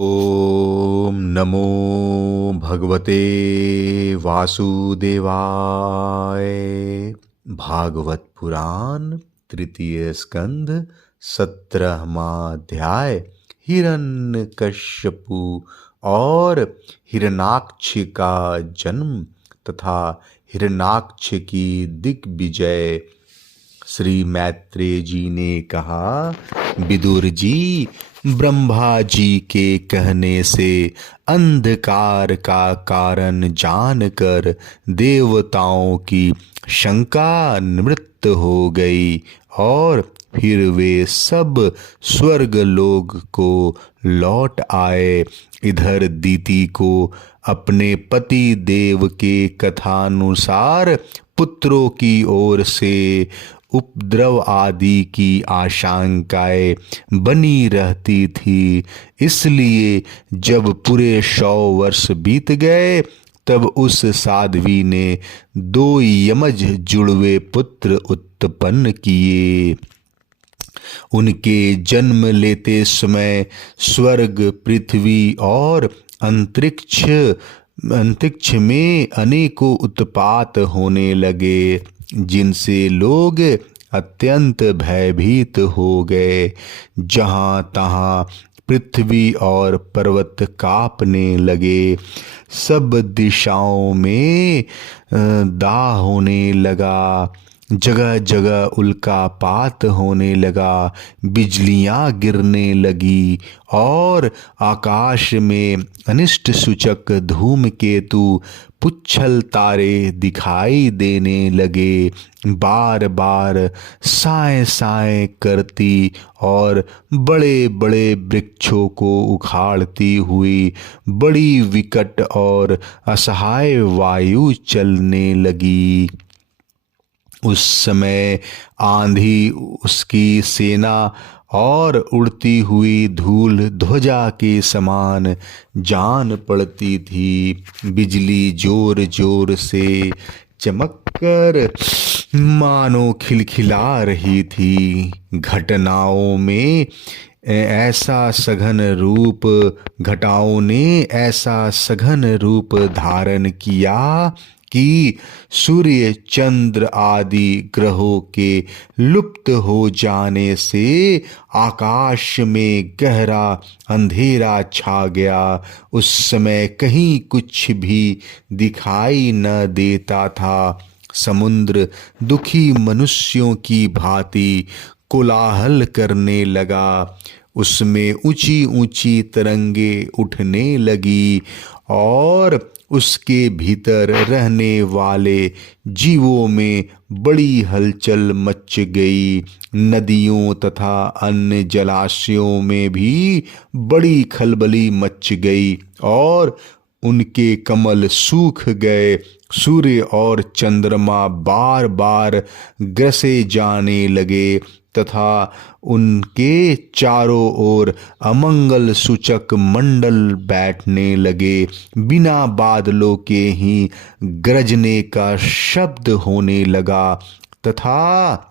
ओम नमो भगवते वासुदेवाय। भागवत पुराण तृतीय स्कंद 17वां अध्याय। हिरण्यकश्यपु और हिरण्याक्ष का जन्म तथा हिरण्याक्ष की दिग्विजय। श्री मैत्रेय जी ने कहा, विदुर जी, ब्रह्मा जी के कहने से अंधकार का कारण जानकर देवताओं की शंका निवृत्त हो गई और फिर वे सब स्वर्ग लोक को लौट आए। इधर दीति को अपने पति देव के कथानुसार पुत्रों की ओर से उपद्रव आदि की आशंकाएं बनी रहती थी, इसलिए जब पूरे 100 वर्ष बीत गए तब उस साध्वी ने 2 यमज जुड़वे पुत्र उत्पन्न किए। उनके जन्म लेते समय स्वर्ग, पृथ्वी और अंतरिक्ष में अनेकों उत्पात होने लगे, जिनसे लोग अत्यंत भयभीत हो गए। जहाँ तहाँ पृथ्वी और पर्वत कांपने लगे, सब दिशाओं में दाह होने लगा, जगह जगह उल्कापात होने लगा, बिजलियां गिरने लगी और आकाश में अनिष्ट सूचक धूमकेतु पुच्छल तारे दिखाई देने लगे। बार बार साए साए करती और बड़े बड़े वृक्षों को उखाड़ती हुई बड़ी विकट और असहाय वायु चलने लगी। उस समय आंधी, उसकी सेना और उड़ती हुई धूल ध्वजा के समान जान पड़ती थी। बिजली जोर जोर से चमककर मानो खिलखिला रही थी। घटाओं ने ऐसा सघन रूप धारण किया कि सूर्य, चंद्र आदि ग्रहों के लुप्त हो जाने से आकाश में गहरा अंधेरा छा गया। उस समय कहीं कुछ भी दिखाई न देता था। समुद्र दुखी मनुष्यों की भांति कोलाहल करने लगा। उसमें ऊंची ऊंची तरंगे उठने लगी और उसके भीतर रहने वाले जीवों में बड़ी हलचल मच गई। नदियों तथा अन्य जलाशयों में भी बड़ी खलबली मच गई और उनके कमल सूख गए। सूर्य और चंद्रमा बार बार ग्रसे जाने लगे तथा उनके चारों ओर अमंगल सूचक मंडल बैठने लगे। बिना बादलों के ही गरजने का शब्द होने लगा तथा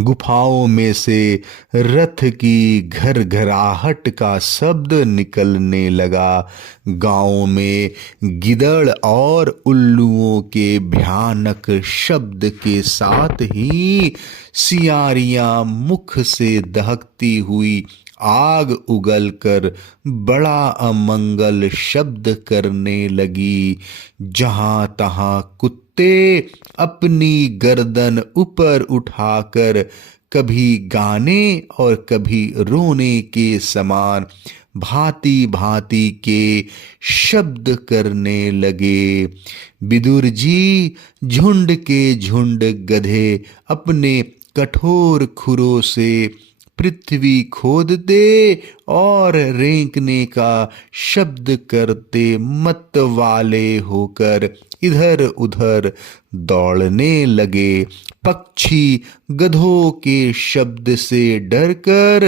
गुफाओं में से रथ की घरघराहट का शब्द निकलने लगा। गांवों में गिदड़ और उल्लुओं के भयानक शब्द के साथ ही सियारियां मुख से दहकती हुई आग उगलकर बड़ा अमंगल शब्द करने लगी। जहां तहां कुत्ते अपनी गर्दन ऊपर उठाकर कभी गाने और कभी रोने के समान भांति भांति के शब्द करने लगे। विदुर जी, झुंड के झुंड गधे अपने कठोर खुरों से पृथ्वी खोदते और रेंकने का शब्द करते मत वाले होकर इधर उधर दौड़ने लगे। पक्षी गधों के शब्द से डरकर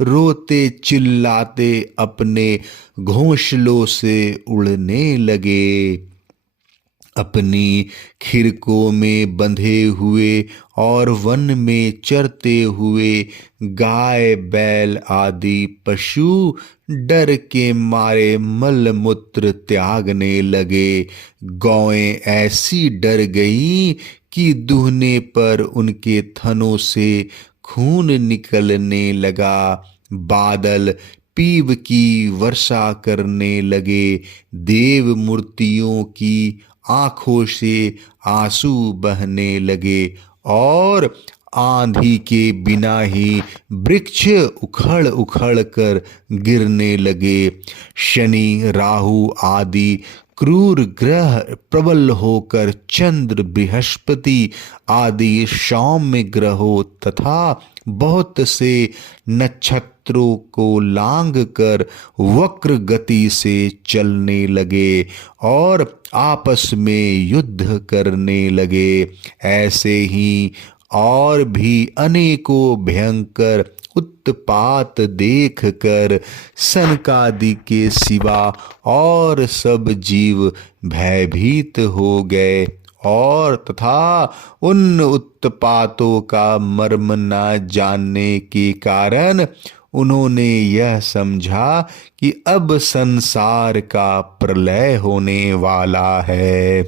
रोते चिल्लाते अपने घोंसलों से उड़ने लगे। अपनी खिरकों में बंधे हुए और वन में चरते हुए गाय बैल आदि पशु डर के मारे मल मूत्र त्यागने लगे। गौएं ऐसी डर गई कि दूहने पर उनके थनों से खून निकलने लगा। बादल पीव की वर्षा करने लगे। देव मूर्तियों की आंखों से आंसू बहने लगे और आंधी के बिना ही वृक्ष उखड़ उखड़ कर गिरने लगे। शनि राहु आदि क्रूर ग्रह प्रबल होकर चंद्र बृहस्पति आदि सौम्य ग्रहों तथा बहुत से नक्षत्रों को लांग कर वक्र गति से चलने लगे और आपस में युद्ध करने लगे। ऐसे ही और भी अनेकों भयंकर उत्पात देख कर सनकादि के सिवा और सब जीव भयभीत हो गए और तथा उन उत्पातों का मर्म न जानने के कारण उन्होंने यह समझा कि अब संसार का प्रलय होने वाला है।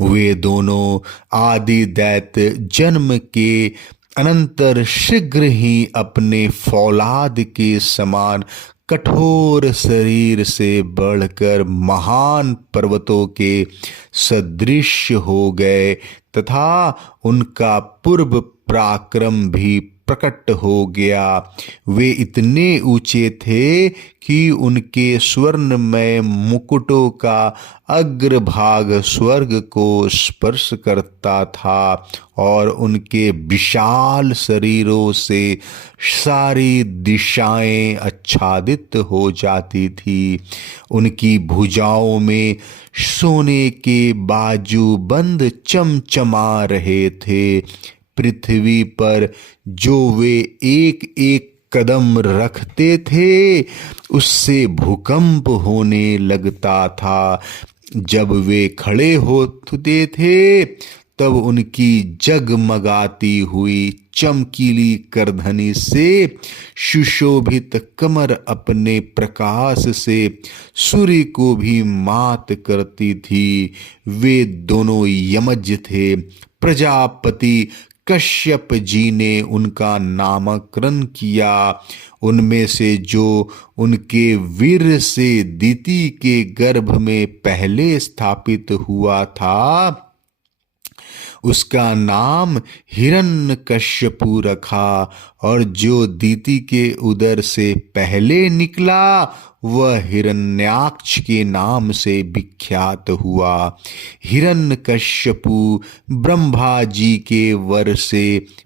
वे दोनों आदि दैत्य जन्म के अनंतर शीघ्र ही अपने फौलाद के समान कठोर शरीर से बढ़कर महान पर्वतों के सदृश हो गए तथा उनका पूर्व पराक्रम भी प्रकट हो गया। वे इतने ऊंचे थे कि उनके स्वर्णमय मुकुटों का अग्रभाग स्वर्ग को स्पर्श करता था और उनके विशाल शरीरों से सारी दिशाएं आच्छादित हो जाती थी। उनकी भुजाओं में सोने के बाजूबंद चमचमा रहे थे। पृथ्वी पर जो वे एक एक कदम रखते थे उससे भूकंप होने लगता था। जब वे खड़े होते थे तब उनकी जगमगाती हुई चमकीली करधनी से सुशोभित कमर अपने प्रकाश से सूर्य को भी मात करती थी। वे दोनों यमज थे। प्रजापति कश्यप जी ने उनका नामकरण किया। उनमें से जो उनके वीर से दिति के गर्भ में पहले स्थापित हुआ था उसका नाम हिरण्यकश्यपु रखा और जो दिति के उदर से पहले निकला वह हिरण्याक्ष के नाम से विख्यात हुआ। हिरण्यकश्यपु ब्रह्मा जी के वर से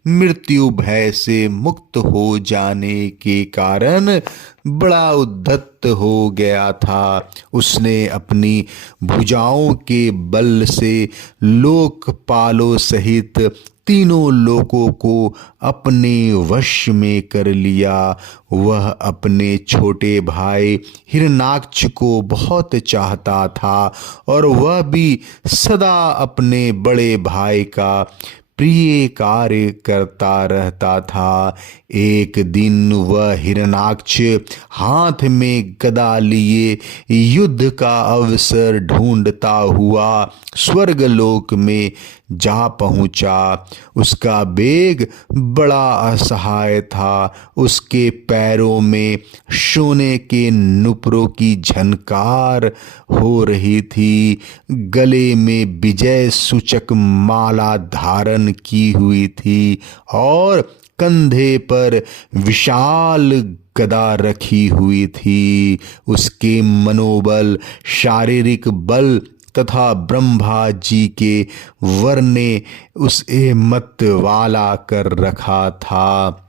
मृत्यु भय से मुक्त हो जाने के कारण बड़ा उद्धत हो गया था। उसने अपनी भुजाओं के बल से लोकपालों सहित तीनों लोकों को अपने वश में कर लिया। वह अपने छोटे भाई हिरण्याक्ष को बहुत चाहता था और वह भी सदा अपने बड़े भाई का प्रिय कार्य करता रहता था। एक दिन वह हिरण्याक्ष हाथ में गदा लिए युद्ध का अवसर ढूंढता हुआ स्वर्गलोक में जा पहुंचा। उसका वेग बड़ा असहाय था। उसके पैरों में सोने के नुपुरों की झनकार हो रही थी। गले में विजय सूचक माला धारण की हुई थी और कंधे पर विशाल गदा रखी हुई थी। उसके मनोबल, शारीरिक बल तथा ब्रह्मा जी के वर ने उसे मत वाला कर रखा था।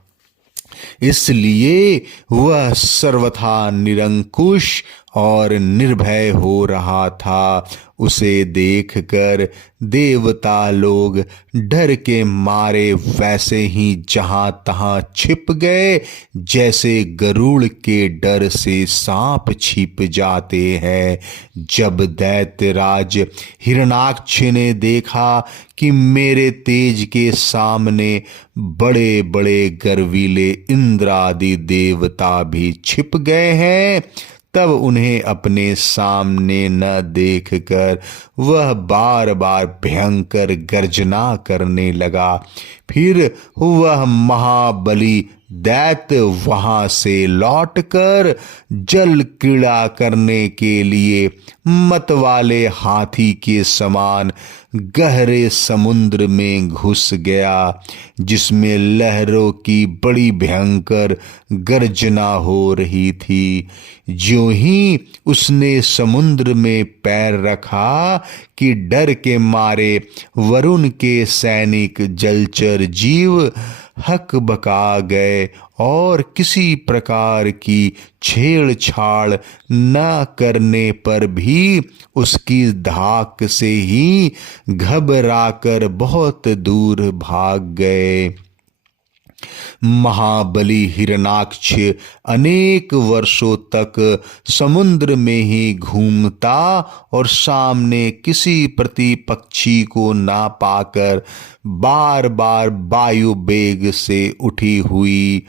इसलिए वह सर्वथा निरंकुश और निर्भय हो रहा था। उसे देखकर देवता लोग डर के मारे वैसे ही जहां तहां छिप गए, जैसे गरुड़ के डर से सांप छिप जाते हैं। जब दैत्यराज हिरणाक्ष ने देखा कि मेरे तेज के सामने बड़े बड़े गर्वीले इंद्र आदि देवता भी छिप गए हैं, तब उन्हें अपने सामने न देखकर वह बार बार भयंकर गर्जना करने लगा। फिर वह महाबली दैत्य वहां से लौटकर जल क्रीड़ा करने के लिए मतवाले हाथी के समान गहरे समुद्र में घुस गया, जिसमें लहरों की बड़ी भयंकर गर्जना हो रही थी। ज्यों ही उसने समुद्र में पैर रखा कि डर के मारे वरुण के सैनिक जलचर जीव हकबका गए और किसी प्रकार की छेड़छाड़ न करने पर भी उसकी धाक से ही घबराकर बहुत दूर भाग गए। महाबली हिरणाक्ष अनेक वर्षों तक समुद्र में ही घूमता और सामने किसी प्रतिपक्षी को ना पाकर बार बार वायु वेग से उठी हुई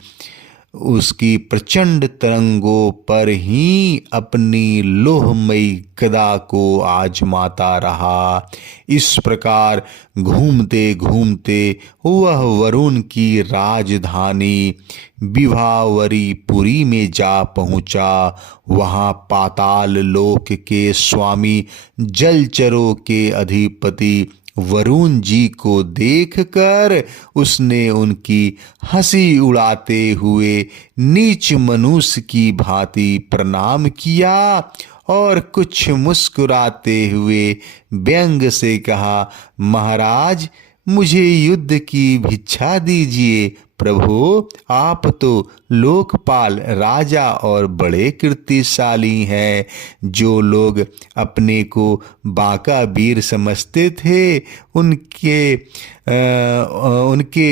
उसकी प्रचंड तरंगों पर ही अपनी लोहमयी गदा को आजमाता रहा। इस प्रकार घूमते घूमते वह वरुण की राजधानी विभावरीपुरी में जा पहुंचा। वहां पाताल लोक के स्वामी जलचरों के अधिपति वरुण जी को देखकर उसने उनकी हंसी उड़ाते हुए नीच मनुष्य की भांति प्रणाम किया और कुछ मुस्कुराते हुए व्यंग से कहा, महाराज मुझे युद्ध की भिक्षा दीजिए। प्रभु आप तो लोकपाल राजा और बड़े कीर्तिशाली हैं। जो लोग अपने को बांका वीर समझते थे उनके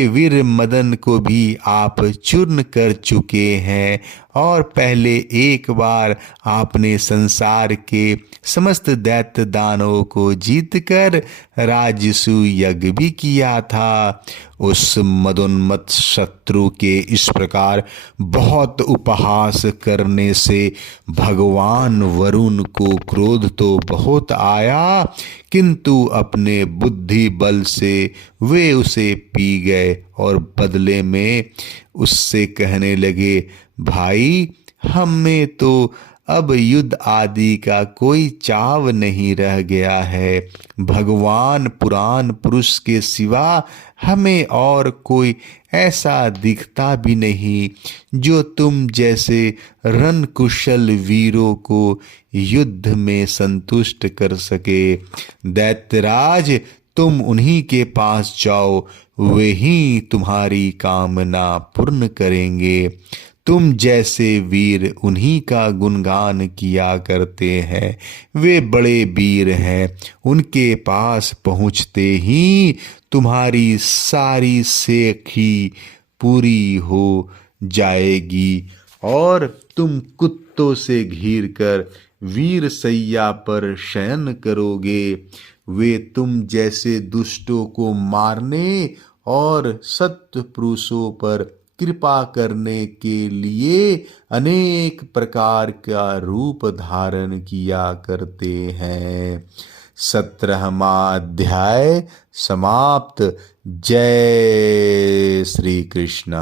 वीर मदन को भी आप चूर्ण कर चुके हैं और पहले एक बार आपने संसार के समस्त दैत्य दानवों को जीतकर राजसू यज्ञ भी किया था। उस मदोन्मत्त शत्रु के इस प्रकार बहुत उपहास करने से भगवान वरुण को क्रोध तो बहुत आया, किंतु अपने बुद्धि बल से वे उसे पी गए और बदले में उससे कहने लगे, भाई हमें तो अब युद्ध आदि का कोई चाव नहीं रह गया है। भगवान पुराण पुरुष के सिवा हमें और कोई ऐसा दिखता भी नहीं जो तुम जैसे रण कुशल वीरों को युद्ध में संतुष्ट कर सके। दैत्यराज तुम उन्हीं के पास जाओ, वे ही तुम्हारी कामना पूर्ण करेंगे। तुम जैसे वीर उन्हीं का गुणगान किया करते हैं। वे बड़े वीर हैं, उनके पास पहुँचते ही तुम्हारी सारी सेखी पूरी हो जाएगी और तुम कुत्तों से घिर कर वीर सैया पर शयन करोगे। वे तुम जैसे दुष्टों को मारने और सत्य पुरुषों पर कृपा करने के लिए अनेक प्रकार का रूप धारण किया करते हैं। 17वां अध्याय समाप्त। जय श्री कृष्ण।